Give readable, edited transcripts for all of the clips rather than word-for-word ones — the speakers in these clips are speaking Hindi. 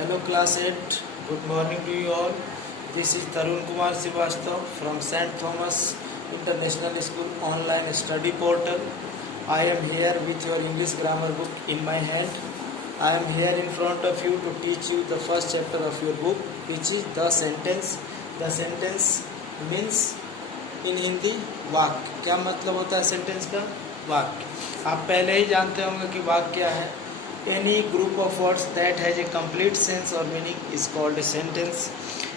Hello class 8, good morning to you all. This is Tarun Kumar Srivastav from St. Thomas International School online study portal. I am here with your English grammar book in my hand. I am here in front of you to teach you the first chapter of your book, which is the sentence. The sentence means in Hindi वाक्य. क्या मतलब होता है सेंटेंस का? वाक्य. आप पहले ही जानते होंगे कि वाक्य क्या है. Any group of words that has a complete sense or meaning is called a sentence.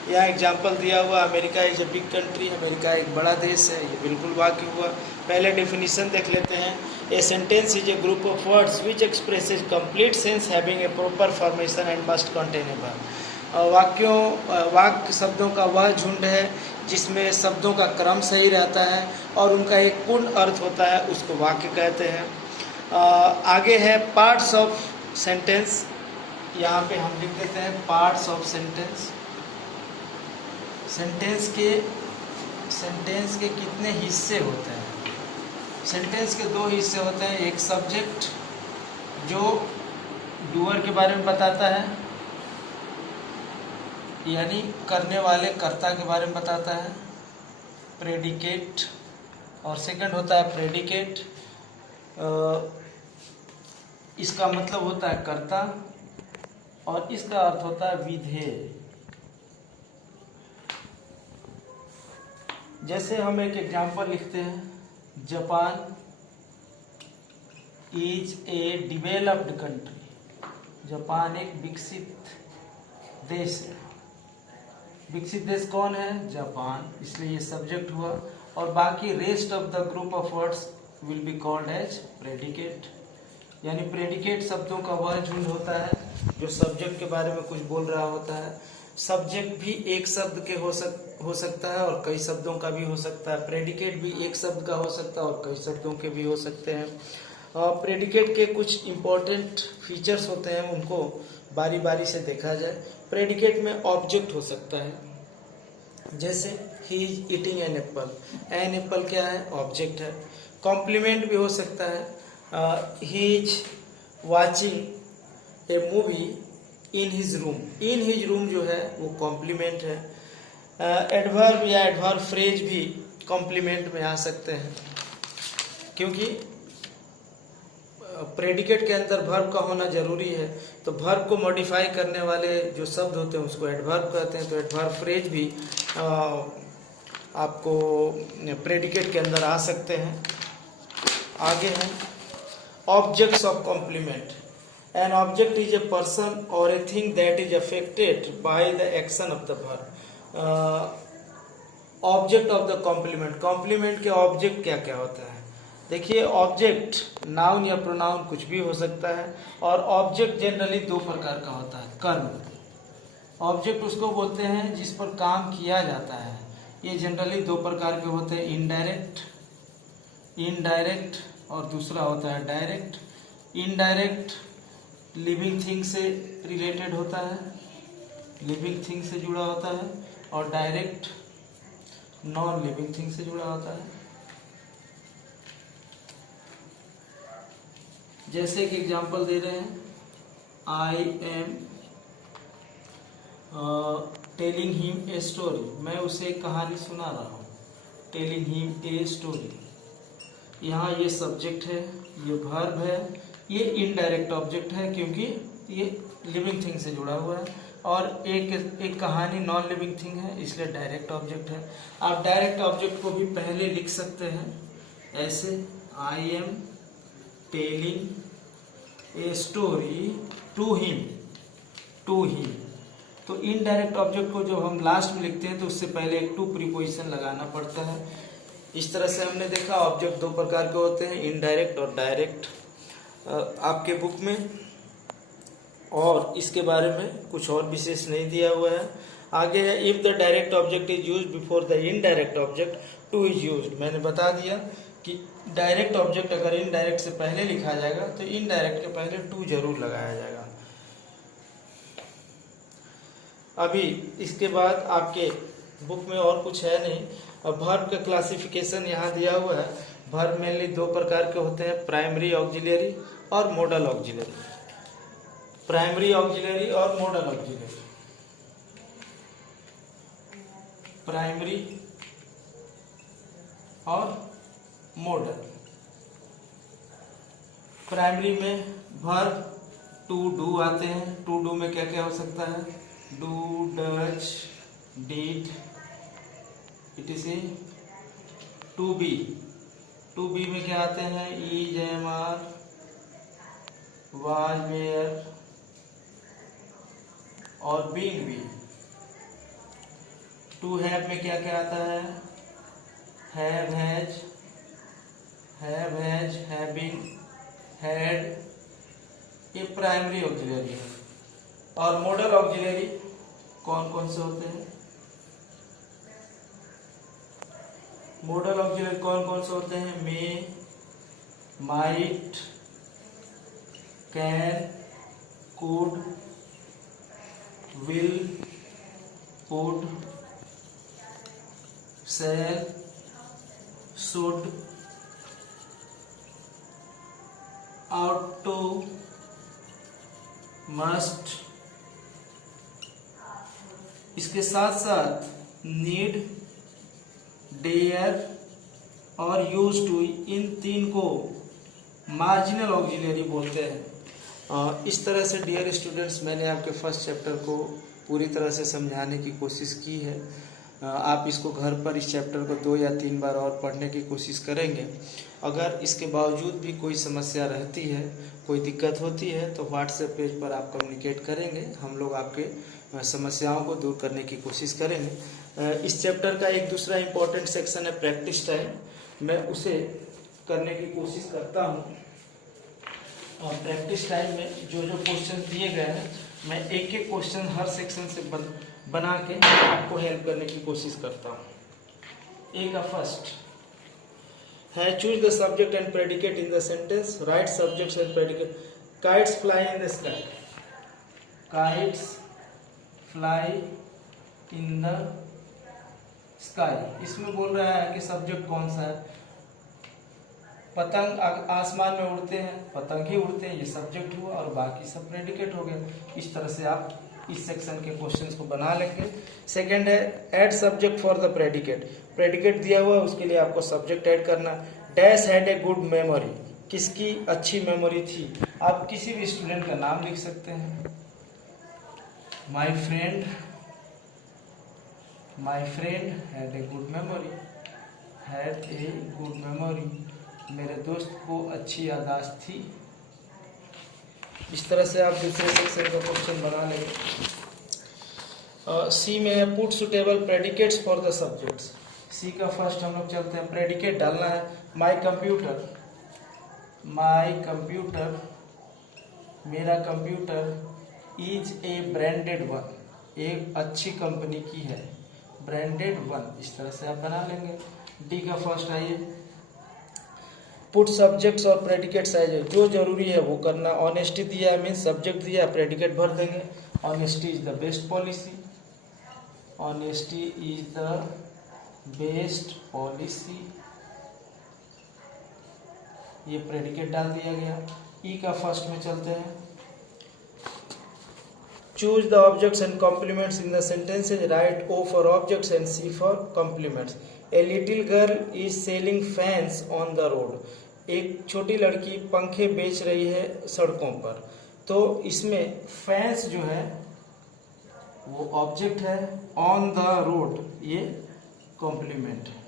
यहाँ एग्जाम्पल दिया हुआ, America is a big country. America एक बड़ा देश है. ये बिल्कुल वाक्य हुआ. पहले डेफिनेशन देख लेते हैं. A sentence is a group of words which expresses complete sense having a proper formation and must contain a verb. वाक्य शब्दों का वह झुंड है जिसमें शब्दों का क्रम सही रहता है और उनका एक पूर्ण अर्थ होता है, उसको वाक्य कहते हैं. आगे है पार्ट्स ऑफ सेंटेंस. यहाँ पे हम लिख देते हैं पार्ट्स ऑफ सेंटेंस. सेंटेंस के कितने हिस्से होते हैं? सेंटेंस के दो हिस्से होते हैं. एक सब्जेक्ट जो डूअर के बारे में बताता है, यानी करने वाले कर्ता के बारे में बताता है, प्रेडिकेट. और सेकंड होता है प्रेडिकेट. इसका मतलब होता है कर्ता और इसका अर्थ होता है विधेय. जैसे हम एक एग्जाम्पल लिखते हैं, Japan is a developed country. Japan एक विकसित देश है. विकसित देश कौन है? जापान. इसलिए ये सब्जेक्ट हुआ. और बाकी rest of the group of words will be called as predicate. यानी प्रेडिकेट शब्दों का वह झुंड होता है जो सब्जेक्ट के बारे में कुछ बोल रहा होता है. सब्जेक्ट भी एक शब्द के हो सकता है और कई शब्दों का भी हो सकता है. प्रेडिकेट भी एक शब्द का हो सकता है और कई शब्दों के भी हो सकते हैं. प्रेडिकेट के कुछ इम्पोर्टेंट फीचर्स होते हैं, उनको बारी बारी से देखा जाए. प्रेडिकेट में ऑब्जेक्ट हो सकता है. जैसे he is eating an apple. An apple क्या है? ऑब्जेक्ट है. कॉम्प्लीमेंट भी हो सकता है. He is watching a movie in his room. In his room जो है वो कॉम्प्लीमेंट है. एडवर्ब या एडवर्ब फ्रेज भी कॉम्प्लीमेंट में आ सकते हैं, क्योंकि प्रेडिकेट के अंदर वर्ब का होना जरूरी है. तो वर्ब को मॉडिफाई करने वाले जो शब्द होते हैं उसको एडवर्ब कहते हैं. तो एडवर्ब फ्रेज भी आपको प्रेडिकेट के अंदर आ सकते हैं. आगे है objects of complement. An object is a person और a thing that is affected by the action of the verb. Object of the complement. Complement के ऑब्जेक्ट क्या क्या होता है? देखिए, ऑब्जेक्ट नाउन या प्रोनाउन कुछ भी हो सकता है. और ऑब्जेक्ट जनरली दो प्रकार का होता है. कर्म. ऑब्जेक्ट उसको बोलते हैं जिस पर काम किया जाता है. ये जनरली दो प्रकार के होते हैं, इनडायरेक्ट और दूसरा होता है डायरेक्ट. इनडायरेक्ट लिविंग थिंग से रिलेटेड होता है, लिविंग थिंग से जुड़ा होता है. और डायरेक्ट नॉन लिविंग थिंग से जुड़ा होता है. जैसे कि एग्जांपल दे रहे हैं, आई am telling him a story. मैं उसे एक कहानी सुना रहा हूँ. Telling him a story. यहाँ ये सब्जेक्ट है, ये वर्ब है, ये इनडायरेक्ट ऑब्जेक्ट है क्योंकि ये लिविंग थिंग से जुड़ा हुआ है. और एक कहानी नॉन लिविंग थिंग है, इसलिए डायरेक्ट ऑब्जेक्ट है. आप डायरेक्ट ऑब्जेक्ट को भी पहले लिख सकते हैं ऐसे, I am telling a story to him. तो इनडायरेक्ट ऑब्जेक्ट को जब हम लास्ट में लिखते हैं तो उससे पहले एक टू प्रीपोजिशन लगाना पड़ता है. इस तरह से हमने देखा ऑब्जेक्ट दो प्रकार के होते हैं, इनडायरेक्ट और डायरेक्ट. आपके बुक में और इसके बारे में कुछ और विशेष नहीं दिया हुआ है. आगे है if the direct object is used before the indirect object, two is used. मैंने बता दिया कि डायरेक्ट ऑब्जेक्ट अगर इनडायरेक्ट से पहले लिखा जाएगा तो इनडायरेक्ट के पहले टू जरूर लगाया जाएगा. अभी इसके बाद आपके बुक में और कुछ है नहीं. वर्ब का क्लासिफिकेशन यहाँ दिया हुआ है. वर्ब मेनली दो प्रकार के होते हैं, प्राइमरी ऑक्सिलरी और मॉडल ऑक्सिलरी. प्राइमरी ऑक्सिलरी और मॉडल ऑक्सिलरी। प्राइमरी और मॉडल। प्राइमरी में वर्ब टू डू आते हैं। टू डू में क्या क्या हो सकता है? Do, does, did, etc। To be. To be में क्या आते हैं? Is, am, are, was, were और बीइंग भी। टू हैव में क्या क्या आता है? Have, has, having, had. ये प्राइमरी ऑक्सिलरी है। और मॉडल ऑक्सिलरी कौन कौन से होते हैं? मॉडल ऑक्सिलरी कौन कौन से होते हैं? May, might, can, could, will, would, shall, should, ought to, must। इसके साथ साथ नीड, डेयर और यूज टू, इन तीन को मार्जिनल ऑक्सिलरी बोलते हैं। इस तरह से डियर स्टूडेंट्स, मैंने आपके फर्स्ट चैप्टर को पूरी तरह से समझाने की कोशिश की है। आप इसको घर पर इस चैप्टर को 2 या 3 बार और पढ़ने की कोशिश करेंगे। अगर इसके बावजूद भी कोई समस्या रहती है, कोई दिक्कत होती है, तो व्हाट्सएप पेज पर आप कम्युनिकेट करेंगे। हम लोग आपके समस्याओं को दूर करने की कोशिश करेंगे। इस चैप्टर का एक दूसरा इम्पोर्टेंट सेक्शन है प्रैक्टिस टाइम। मैं उसे करने की कोशिश करता हूँ। और प्रैक्टिस टाइम में जो जो क्वेश्चन दिए गए हैं, मैं एक एक क्वेश्चन हर सेक्शन से बना के आपको हेल्प करने की कोशिश करता हूँ। एक फर्स्ट है, choose the subject and predicate in the sentence. Right subjects and predicate. Kites fly in the sky. Kites fly in the sky. इसमें बोल रहा है कि सब्जेक्ट कौन सा है? पतंग आसमान में उड़ते हैं, पतंग ही उड़ते हैं, ये सब्जेक्ट हुआ और बाकी सब प्रेडिकेट हो गए। इस तरह से आप इस सेक्शन के क्वेश्चंस को बना लेंगे। सेकंड है, add subject for the predicate. Predicate दिया हुआ है, उसके लिए आपको सब्जेक्ट ऐड करना। Dash had a good memory. किसकी अच्छी मेमोरी थी? आप किसी भी स्टूडेंट का नाम लिख सकते हैं। My friend had a good memory. Had a good memory, मेरे दोस्त को अच्छी याददाश्त थी। इस तरह से आप दूसरे सेक्शन का क्वेश्चन बना लेंगे। सी में है, put suitable predicates for the subjects. C का फर्स्ट हम लोग चलते हैं, प्रेडिकेट डालना है। माय कंप्यूटर, मेरा computer is a branded one, एक अच्छी कंपनी की है, ब्रांडेड वन। इस तरह से आप बना लेंगे। डी का फर्स्ट आइए, पुट सब्जेक्ट्स और प्रेडिकेट्स आए, जो जरूरी है वो करना। ऑनेस्टी दिया है, मीन सब्जेक्ट दिया, प्रेडिकेट भर देंगे। Honesty is the best policy. Honesty is the best policy, ये प्रेडिकेट डाल दिया गया। ई का फर्स्ट में चलते हैं, choose the objects and complements in the sentences. Write O for objects and C for complements. A little girl is selling fans on the road. एक छोटी लड़की पंखे बेच रही है सड़कों पर। तो इसमें फैंस जो है वो ऑब्जेक्ट है, ऑन द रोड ये कॉम्प्लीमेंट है।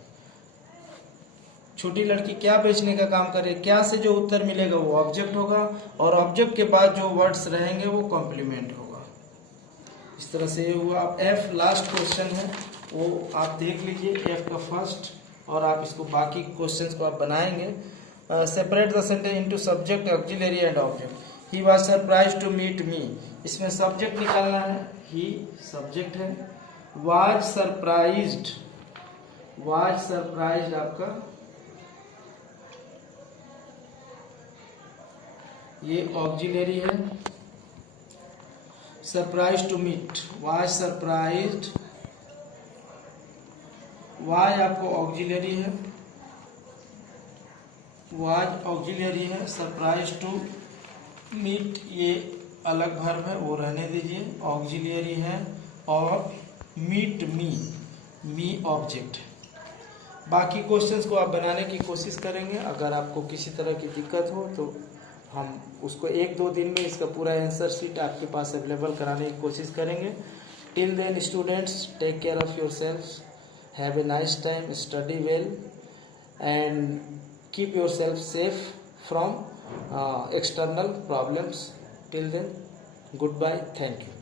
छोटी लड़की क्या बेचने का काम कर रही है, क्या से जो उत्तर मिलेगा वो ऑब्जेक्ट होगा, और ऑब्जेक्ट के बाद जो वर्ड्स रहेंगे वो कॉम्प्लीमेंट होगा। इस तरह से ये हुआ। अब एफ लास्ट क्वेश्चन है, वो आप देख लीजिए, एफ का फर्स्ट, और आप इसको बाकी क्वेश्चंस को आप बनाएंगे। Separate the sentence into subject, auxiliary and object. He was surprised to meet me, इसमें सब्जेक्ट निकालना है, ही सब्जेक्ट है। वाज सरप्राइज्ड आपका ये ऑक्सिलरी है। Surprise to meet, was surprised, was आपको ऑक्सिलरी है, वाज ऑक्सिलरी है। सरप्राइज टू मीट ये अलग वर्ब है वो रहने दीजिए, ऑक्सिलियरी है और मीट मी ऑब्जेक्ट। बाकी क्वेश्चंस को आप बनाने की कोशिश करेंगे। अगर आपको किसी तरह की दिक्कत हो तो हम उसको 1-2 दिन में इसका पूरा आंसर शीट आपके पास अवेलेबल कराने की कोशिश करेंगे। Till then students, take care of yourself, have a nice time, study well and keep yourself safe from external problems. Till then, goodbye, thank you.